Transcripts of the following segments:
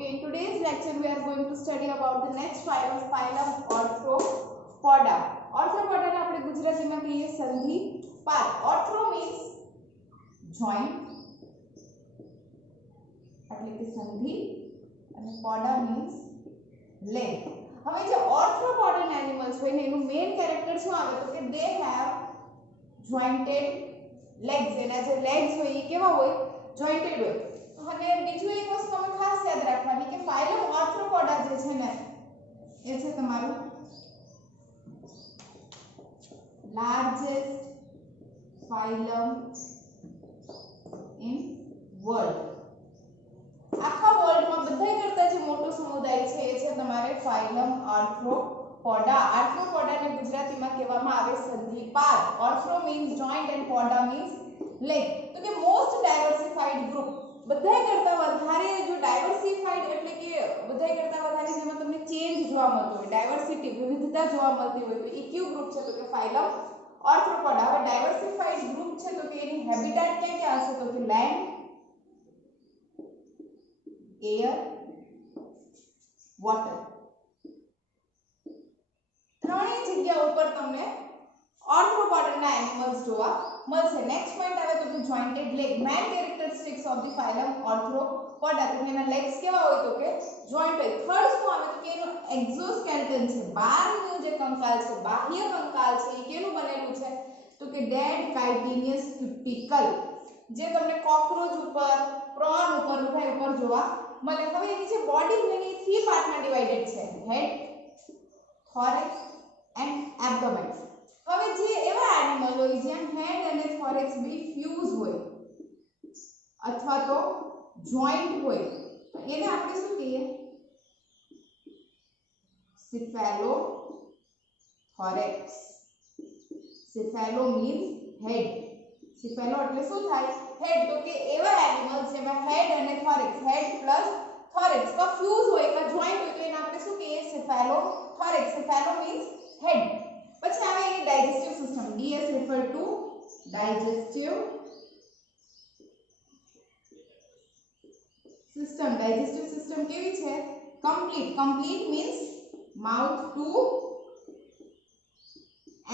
Okay, in today's lecture we are going to study about the next phylum, Arthropoda. Arthropoda ને આપણે ગુજરાતીમાં કહીએ સંધિપાદ. Arthro means joint એટલે કે સંધિ અને poda means leg. હવે જે arthropodan animals હોય ને એનું મેઇન કેરેક્ટર શું આવે તો કે they have jointed legs. એના જે legs હોય એ કેવા હોય? jointed હોય. અને બીજું એક વસ્તુ અમે ખાસ યાદ રાખવાની કે ફાઇલમ આર્થ્રોપોડા જે છે ને એ છે તમારું લાર્જેસ્ટ ફાઇલમ ઇન વર્લ્ડ. આખા વર્લ્ડમાં બધાય કરતા જે મોટો સમુદાય છે એ છે તમારે ફાઇલમ આર્થ્રોપોડા. આર્થ્રોપોડાને ગુજરાતીમાં કહેવામાં આવે સંધિપાદ. Arthro means joint and poda means leg. તો કે મોસ્ટ ડાયવર્સિફાઈડ ગ્રુપ, બધાય કરતા વધારે જો ડાયવર્સિફાઈડ એટલે કે બધાય કરતા વધારે જેમાં તમને ચેન્જ જોવા મળતો હોય, ડાયવર્સિટી વિવિધતા જોવા મળતી હોય તો એ કયું ગ્રુપ છે તો કે ફાઇલમ આર્થ્રોપોડા. હવે ડાયવર્સિફાઈડ ગ્રુપ છે તો કે એની હેબિટેટ ક્યાં ક્યાં હશે તો કે લેન્ડ, એર, વોટર. ત્રણેય જગ્યા ઉપર તમને આર્થ્રોપોડના એનિમલ્સ જોવા મળશે. નેક્સ્ટ પોઈન્ટ આવે તો કે jointed leg. Main characteristics of the phylum આર્થ્રોપોડા. તો એના લેગ્સ કેવા હોય તો કે જોઇન્ટ હોય. થર્ડ શું આવે તો કે એનું એક્ઝોસ્કેલેટન છે, બહારનું જે કંકાલ છે, બાહ્ય કંકાલ છે એ કેનું બનેલું છે તો કે ડેડ કાઇટિનિયસ ક્યુટિકલ, જે તમને કોકરોચ ઉપર, પ્રોન ઉપર, ઉભા ઉપર જોવા મળે. હવે એની જે બોડી છે એ 3 પાર્ટમાં ડિવાઇડેડ છે: હેડ, થોરેક્સ એન્ડ એબ્ડોમેન. હવે જે એવા એનિમલ હોય જ્યાં હેડ અને થોરેક્સ બે ફ્યુઝ હોય અથવા તો જોઈન્ટ હોય તો એને આપણે શું કહીએ? સિફેલોથોરેક્સ. સિફેલો મીન્સ હેડ. સિફેલો એટલે શું થાય? હેડ. તો કે એવા એનિમલ જેમાં હેડ અને થોરેક્સ, હેડ પ્લસ થોરેક્સ કા ફ્યુઝ હોય કા જોઈન્ટ હોય તો એને આપણે શું કહીએ? સિફેલોથોરેક્સ. Cephalo means head. પછી આવે એની digestive system. DS refer to digestive system. Digestive system કેવી છે? Complete. Complete means mouth to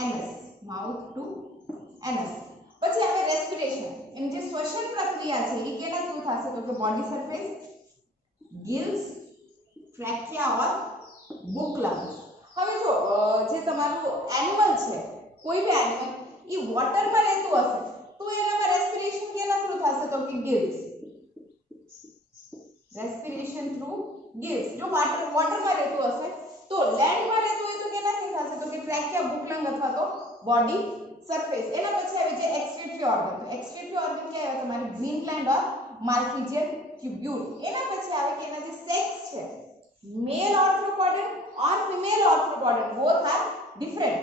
anus. Mouth to anus. પછી આવે રેસ્પિરેશન. એની જે શ્વસન પ્રક્રિયા છે એ કેના થ્રુ થશે તો કે body surface, gills, trachea or બુકલમ. હવે જો જે તમારું એનિમલ છે, કોઈ બી એનિમલ એ વોટરમાં રહેતું હશે તો એનામાં રેસ્પિરેશન કેના થ્રુ થશે તો કે ગિલ્સ. Respiration through ગિલ્સ. જો વોટરમાં રહેતું હશે તો લેન્ડમાં રહેતું હોય તો કેનાથી થશે તો કે ટ્રેકિયા, બુકલંગ અથવા તો બોડી સરફેસ. એના પછી આવી જાય એક્સક્રીટરી ઓર્ગન. તો એક્સક્રીટરી ઓર્ગન કે આવે તમારી green gland or Malpighian tubule. એના પછી આવે કે એના જે સેક્સ છે, મેલ આર્થ્રોપોડન और फीमेल आर्थ्रोपोडन बोथ आर डिफरेंट.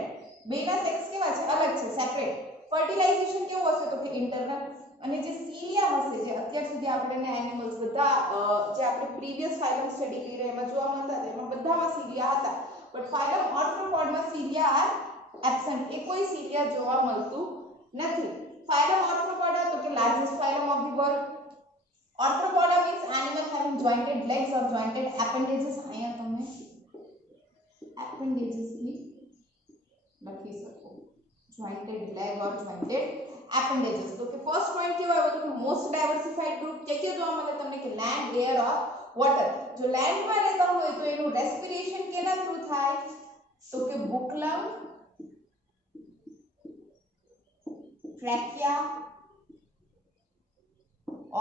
બેના સેક્સ કેવા છે? અલગ છે, સેપરેટ. ફર્ટિલાઇઝેશન કેવું હશે તો કે ઇન્ટરનલ. અને જે સિલિયા હશે, જે અત્યાર સુધી આપણને એનિમલ્સ બધા જે આપણે પ્રીવિયસ ફાઇલમ સ્ટડી કરી રહ્યા એમાં જોવા મળતા હતા એમાં બધામાં સિલિયા હતા, બટ ફાઇલમ આર્થ્રોપોડમાં સિલિયા આર એબ્સન્ટ. એ કોઈ સિલિયા જોવા મળતું નથી. ફાઇલમ આર્થ્રોપોડા તો કે largest phylum of the world. Arthropoda means animal having jointed legs or jointed appendages. અહીંયા તમે appendages भी લખી શકો, jointed leg or jointed appendages. તો કે ફર્સ્ટ પોઈન્ટ કેવો આવ્યો તો કે મોસ્ટ ડાયવર્સિફાઈડ ગ્રુપ કે જોવા મળે તમને કે લેન્ડ, એર ઓર વોટર. જો લેન્ડમાં રહેતા હોય તો એનું રેસ્પિરેશન કેના થ્રુ થાય તો કે બુકલમ, ટ્રેકિયા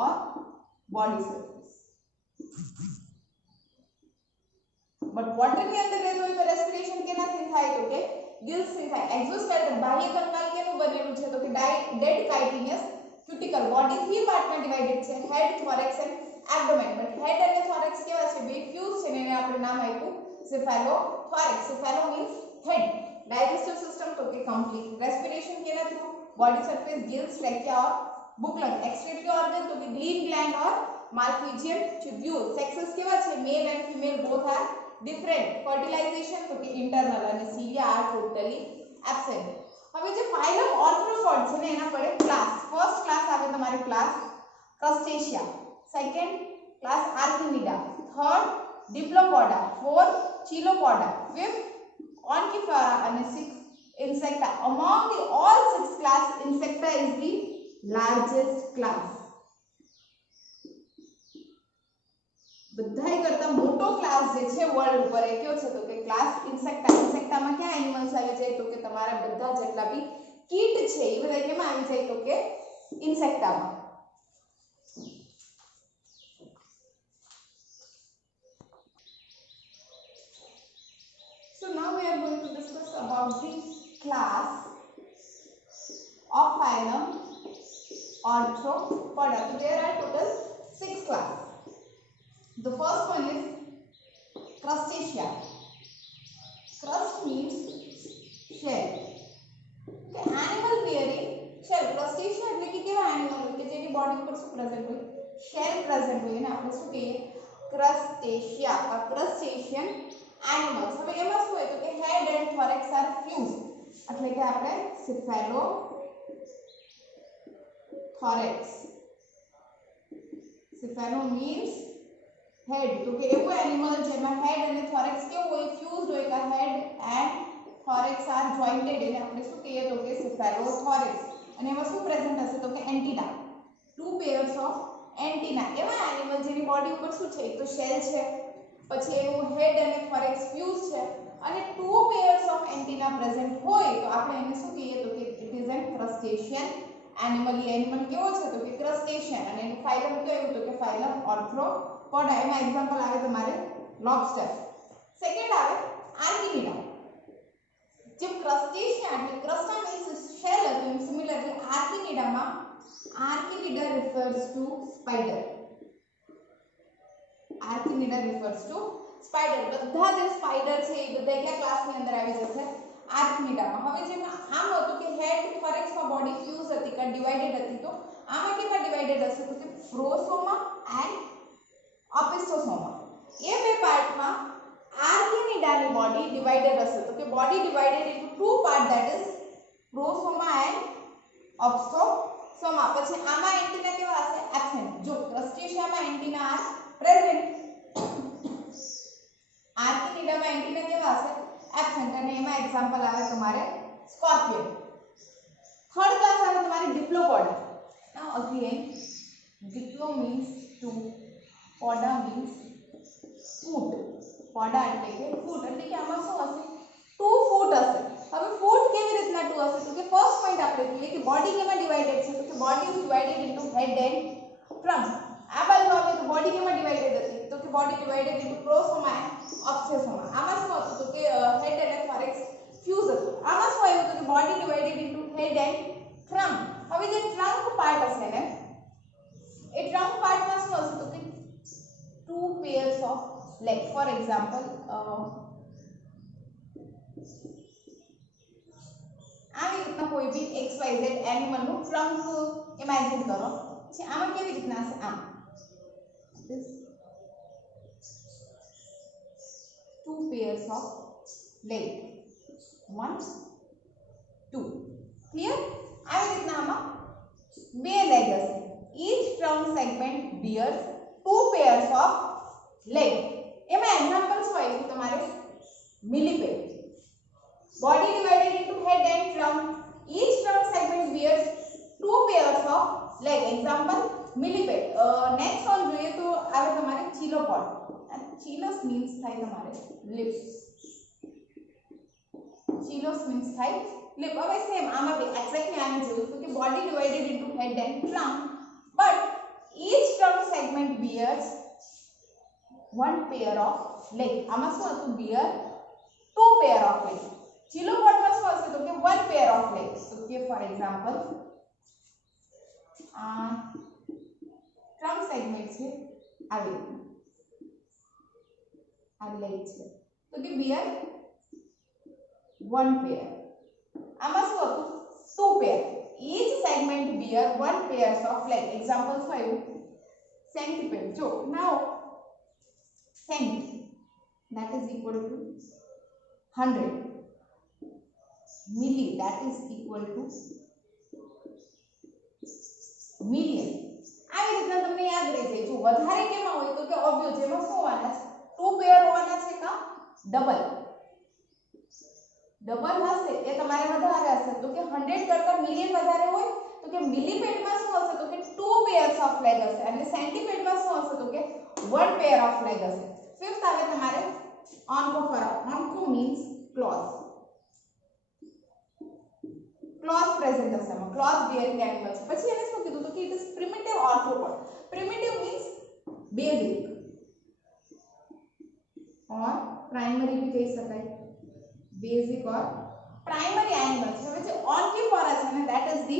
और बॉडी सरफेस. बट वॉटर ની અંદર રહેતો હોય તો રેસ્પિરેશન કેનાથી થાય તો કે ગિલ્સ થી થાય. એક્ઝોસ્કેલેટન બાહ્ય કંકાલ કેનું બનેલું છે તો કે ડેડ કાઇટિનિયસ ક્યુટિકલ. બોડી 3 પાર્ટમાં ડિવાઇડેડ છે: હેડ, થોરેક્સ એન્ડ એબ્ડોમેન. બટ હેડ અને થોરેક્સ કેવા છે? બે ફ્યુઝ છે ને એને આપણે નામ આપ્યું સિફેલોથોરેક્સ. સિફેલો મીન્સ હેડ. ડાઇજેસ્ટિવ સિસ્ટમ તો કે કમ્પ્લીટ. રેસ્પિરેશન કેના through? Body surface, gills, trachea or બુકલમ. એક્સક્રીટરી ઓર્ગન તો કે green gland or Malpighian tubule. Sexes કેવા છે? Male and female both are different. Fertilization तो कि इंटरनल અને સિલિયા આર ટોટલી એબ્સેન્ટ. હવે જે ફાઇલમ આર્થ્રોપોડ છે ને એના પડે ક્લાસ. ફર્સ્ટ ક્લાસ આવે તમારે class crustacea, second class arachnida, third Diplopoda, 4 Chilopoda, 5th Onchifera and 6th Insecta. Among the all 6 class, Insecta is the largest class. બધાય કરતા મોટો ક્લાસ જે છે વર્લ્ડ પર એ કયો છે તો કે ક્લાસ ઇન્સેક્ટા. ઇન્સેક્ટામાં ક્યાં એનિમલ્સ આવી જાય તો કે તમારા બધા જેટલા બી કીટ છે એ બધા કેમાં આવી જાય તો કે ઇન્સેક્ટામાં. So now we are going to discuss about the class of phylum Arthropoda. So there are total 6 classes. The first one is Crustacea. Crust means shell. Okay, animal bearing shell. Crustacea એટલે કે કેવા animal કે જેની body ઉપર શું present હોય? Shell present હોય એને આપણે શું કહીએ? Crustacea. A crustacean animals. હવે એમાં શું હોય તો કે head and thorax are fused. એટલે કે આપણે cephalothorax. Cephalo means head. તો કે એવું એનિમલ જેમાં head અને thorax કેવું હોય? fused હોય કે head and thorax are jointed એને આપણે શું કહીએ તો કે cephalothorax. અને એમાં શું પ્રેઝન્ટ હશે તો કે antenna. 2 pairs of antenna. એવા એનિમલ જેની બોડી ઉપર શું છે? એક તો શેલ છે, પછી એનું હેડ અને થોરેક્સ ફ્યુઝ છે અને 2 pairs of antenna present હોય તો આપણે એને શું કહીએ તો કે it is an crustacean animal. A animal કેવો છે તો કે crustacean અને એનું ફાઇલમ કયું તો કે ફાઇલમ Arthropoda. એમાં એક્ઝામ્પલ આવે તમારે lobster. સેકન્ડ આવે Archinida. જેમ crustacean એટલે ક્રસ્ટા મીન્સ શેલ હતું, similarly Archinidaમાં Archinida refers to spider. Archinida refers to spider. બધા જે સ્પાઈડર છે એ બધા કયા ક્લાસની અંદર આવી જશે? Archinidaમાં. હવે જેમ આમ હતું કે હેડ થોરેક્સમાં બોડી ફ્યુઝ હતી કે ડિવાઇડેડ હતી તો આમાં કેમાં ડિવાઇડેડ હશે તો કે પ્રોસોમા એન્ડ ઓપિસ્ટોસોમા. એ બે પાર્ટમાં Archinidaની બોડી ડિવાઇડેડ હશે તો કે body divided into 2 part that is prosoma and opisthosoma. પછી આમાં એન્ટિના કેવા હશે? એબ્સેન્ટ. જો ક્રસ્ટેશિયામાં એન્ટિના આર પ્રેઝન્ટ, Archinidaમાં એન્ટિના કેવા હશે? એબ્સેન્ટ. અને એમાં એક્ઝામ્પલ આવે તમારે સ્કોર્પિયન. થર્ડ ક્લાસ આવે તમારે ડિપ્લોપોડા. નાઉ અગેન ડિપ્લો મીન્સ 2, પોડા મીન્સ ફૂટ. પોડા એટલે કે ફૂટ એટલે કે આમાં શું હશે? 2 ફૂટ હશે. હવે ફૂટ કેવી રીતના 2 હશે તો કે ફર્સ્ટ પોઈન્ટ આપણે જોઈએ કે બોડી કેમાં ડિવાઇડેડ છે તો કે body is divided into head and trunk. આ બાજુ આવે તો બોડી કેમાં ડિવાઇડેડ હતી તો કે બોડી ડિવાઇડેડ ઇન્ટુ પ્રોસોમા એન્ડ ઓપ્સિસોમા. આમાં શું હતું તો કે હેડ અને થોરેક્સ ફ્યુઝ હતું. આમાં શું આવ્યું તો કે body divided into head and trunk. હવે જે ટ્રંક પાર્ટ હશે ને એ ટ્રંક પાર્ટમાં શું હશે તો કે 2 pairs of leg. For example આવી રીતના કોઈ બી XYZ એનિમલનું ટ્રંક ઇમેજિન કરો. પછી આમાં કેવી રીતના હશે? આમ this 2 pairs of leg 1 2 clear. આવી રીતના આમાં બે લેગ હશે. each trunk segment bears 2 pairs of leg. એમાં એક્ઝામ્પલ શું આવ્યું તમારે? મિલિપેડ. Body divided into head and trunk. Each trunk segment bears 2 pairs of leg. Example millipede. Next one જોઈએ તો આવે તમારે chilopod. And chilos means થાય તમારે lips. Chilos means થાય lip. હવે સેમ આમાં બી એક્ઝેક્ટલી આની જેવું તો કે body divided into head and trunk, but each trunk segment bears 1 pair of leg. આમાં શું હતું? bear 2 pair of leg. Chilopodમાં શું હશે તો કે 1 pair of legs. So કે for example trunk segment છે આવી આ leg છે તો કે bear 1 pair. આમાં શું હતું? 2 pair. Each segment bear 1 pairs of leg. Example 5 centipede. So now cent that is equal to 100. Milli that is equal to million. આવી રીતના તમને યાદ રહી જાય. જો વધારે કેમાં હોય તો કે ઓબ્વિયસ જેમાં શું હોવાના છે? 2 pair ડબલ હશે એ તમારે વધારે હશે તો કે 100 કરતા મિલિયન વધારે હોય તો કે મિલીપેડમાં શું હશે તો કે 2 પેયર્સ ઓફ લેગ હશે એટલે સેન્ટીપેડમાં શું હશે તો કે 1 પેયર ઓફ લેગ હશે ફિફ્થ આવે તમારે ઓન્કોફોરા ઓન્કો મીન્સ ક્લોઝ પ્રેઝન્ટ હશે એમાં ક્લોઝ બિયરિંગ એનિમલ છે પછી એને શું કીધું તો કે it is primitive arthropod primitive means basic और प्राइमरी भी कही सकाय बेसिक और प्राइमरी एनिमल है હવે જે ઓન્કોફોરા છે ને that is the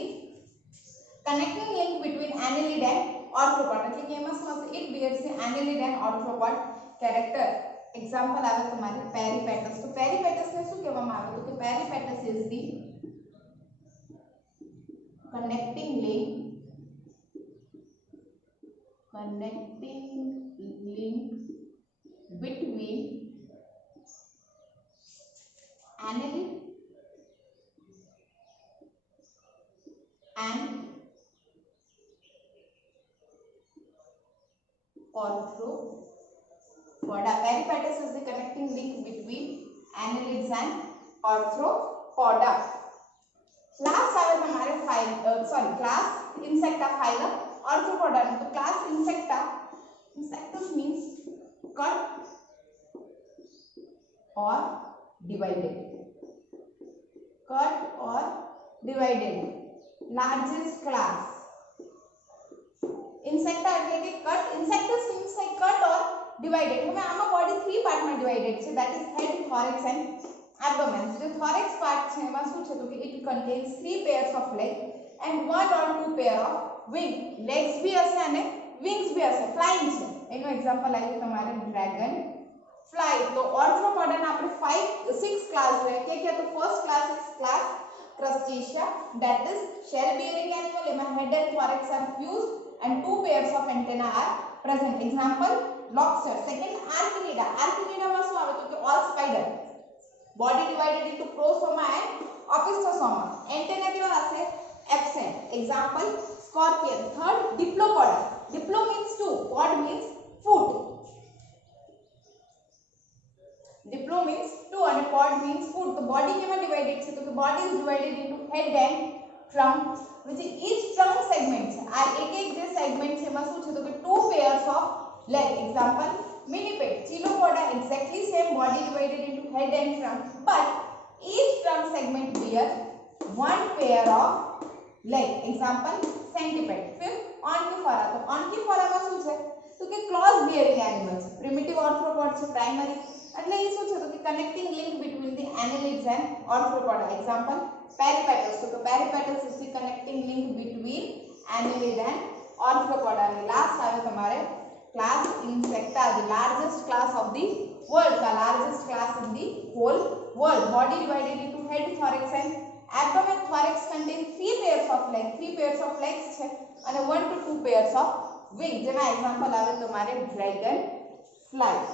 connecting link between annelid and arthropod એટલે કે એમાં શું હશે it bears the annelid and arthropod character example આવે તમારે પેરીપેટસ તો પેરીપેટસ ને શું કહેવામાં આવે તો કે peripatus is the connecting link between annelid and arthropoda. Peripatus is the connecting link between annelids and arthropoda. Class आवे हमारे क्लास इंसेक्टा फाइलम आर्थ्रोपोडा तो क्लास इंसेक्टस मींस कट और डिवाइडेड लार्जेस्ट क्लास इंसेक्टा એટલે કે cut insectus means like cut और divided હવે આમાં body 3 part માં ડિવાઇડેડ છે that is head thorax and abdomen the thorax part છે એમાં શું છે તો કે it contains 3 pairs of leg and 1 or 2 pair of wing legs भी હશે અને wings भी હશે flying છે એનો એક્ઝામ્પલ આવ્યું તમારે ડ્રેગન fly તો આર્થ્રોપોડા ના આપણે 6 ક્લાસ છે કે તો first class is class crustacea that is shell bearing animal એમાં head and thorax are fused and 2 pairs of antenna are present example lobster second archnida માં શું આવે તો કે all spider body divided into prosoma and opistosoma antenna કેવા હશે absent example scorpion third diplopoda diplo means two pod means foot diplo means two and pod means foot तो body केमा divided છે तो body is divided into head and trunk which is each trunk segment છે આ એક જે segment છે એમાં શું છે તો કે two pairs of leg example millipede chilopoda exactly same body divided into head and trunk but each trunk segment bear one pair of leg example centipede fifth oncophora तो oncophora માં શું છે તો કે claws bearing animals primitive arthropod છે primary એટલે એ શું છે તો કે connecting link between the annelids and arthropoda example peripatus તો peripatus is the connecting link between annelid and arthropoda અને last આવે તમારે class insecta the largest class of the world the largest class in the whole world body divided into head thorax and abdomen thorax contains 3 pairs of legs છે અને 1 to 2 pairs of wing જેમાં example આવે તમારે dragon fly